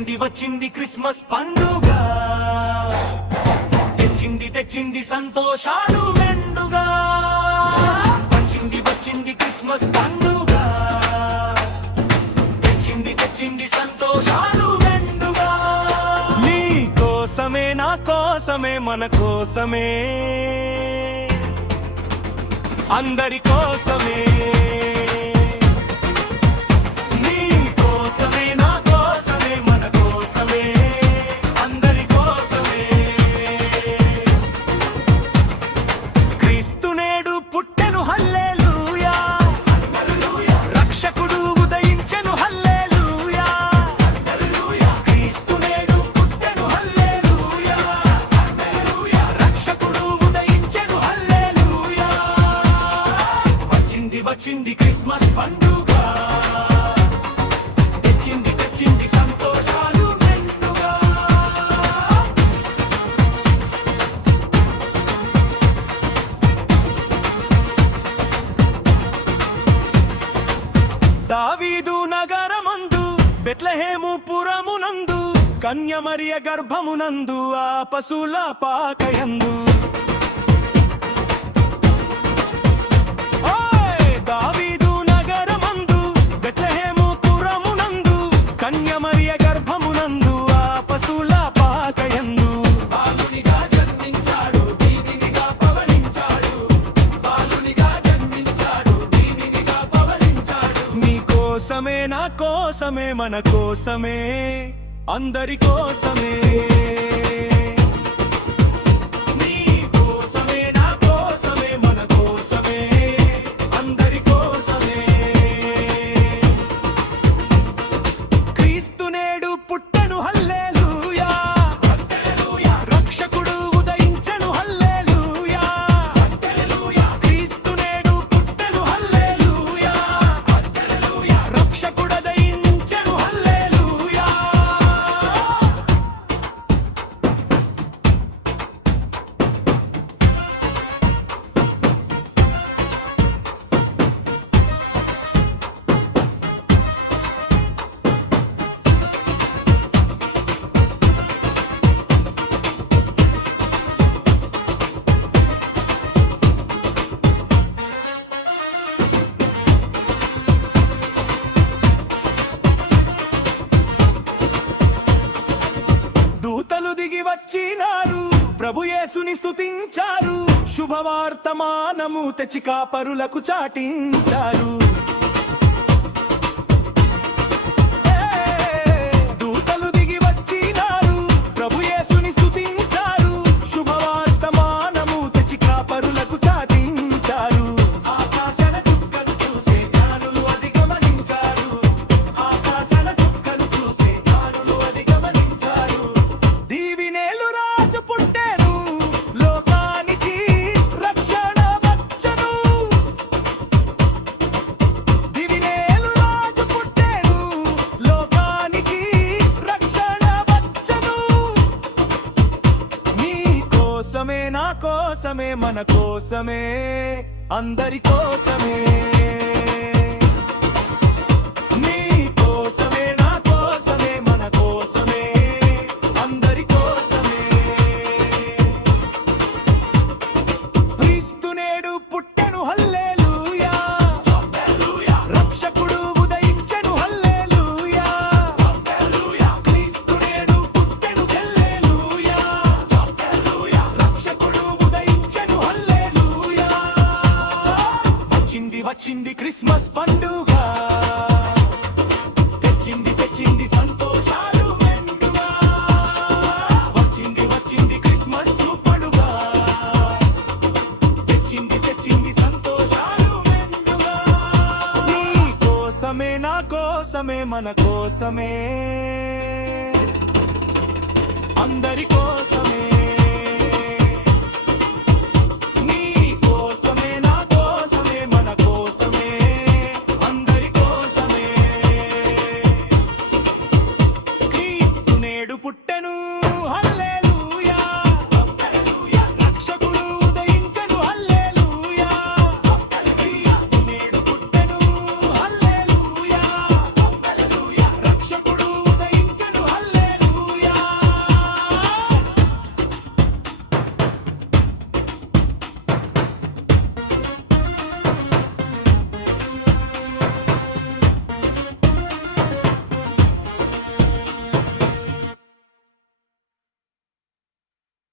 వచ్చింది వచ్చింది క్రిస్మస్ పండుగ, తెచ్చింది సంతోషాలు మెండుగా. వచ్చింది వచ్చింది క్రిస్మస్ పండుగ, తెచ్చింది సంతోషాలు మెండుగా. నీ కోసమే నా కోసమే మన కోసమే అందరి కోసమే. వచ్చింది క్రిస్మస్ పండుగ, తెచ్చింది సంతోషాలు మెండుగా. దావీదు నగరమందు బెత్లెహేము పురమునందు కన్య మరియ గర్భమునందు ఆ పశుల పాకయందు దావీదు నగరమందు బెత్లెహేము పురమునందు కన్య మరియ గర్భమునందు ఆ పశుల పాకయందు బాలునిగా జన్మించాడు, దీవినిగా పవళించాడు. బాలునిగా జన్మించాడు, దీవినిగా పవళించాడు. నీ కోసమే నా కోసమే మన కోసమే అందరి కోసమే. దిగి వచ్చినారు, ప్రభు యేసుని స్తుతించారు, శుభవార్తమానము తెచ్చి కాపరులకు చాటించారు. దూతలు దిగి వచ్చినారు, ప్రభు యేసుని స్తుతించారు, శుభవార్తమానము తెచ్చి కాపరులకు చాటించారు. ఆకాశన చుక్కలు చూసే జ్ఞానులు అది గమనించారు, ఆకాశన చుక్కలు చూసే జ్ఞానులు అది గమనించారు. దీవినేలు రాజు పుట్టెను, లోకానికి రక్షణ వచ్చెను. దీవినేలు రాజు పుట్టెను, లోకానికి రక్షణ వచ్చెను. నీ కోసమే నా కోసమే మన కోసమే అందరి కోసమే. నీ కోసమే నా కోసమే మన కోసమే అందరి కోసమే. క్రీస్తు నేడు పుట్టెను హల్లెలూయా, రక్షకుడు ఉదయించెను హల్లెలూయా. క్రీస్తు నేడు పుట్టెను హల్లెలూయా, రక్షకుడు ఉదయించెను హల్లెలూయా. వచ్చింది క్రిస్మస్ పండుగ, తెచ్చింది సంతోషాలు మెండుగా. వచ్చింది క్రిస్మస్ పండుగ, తెచ్చింది సంతోషాలు మెండుగా. నీ కోసమే నా కోసమే మన కోసమే అందరి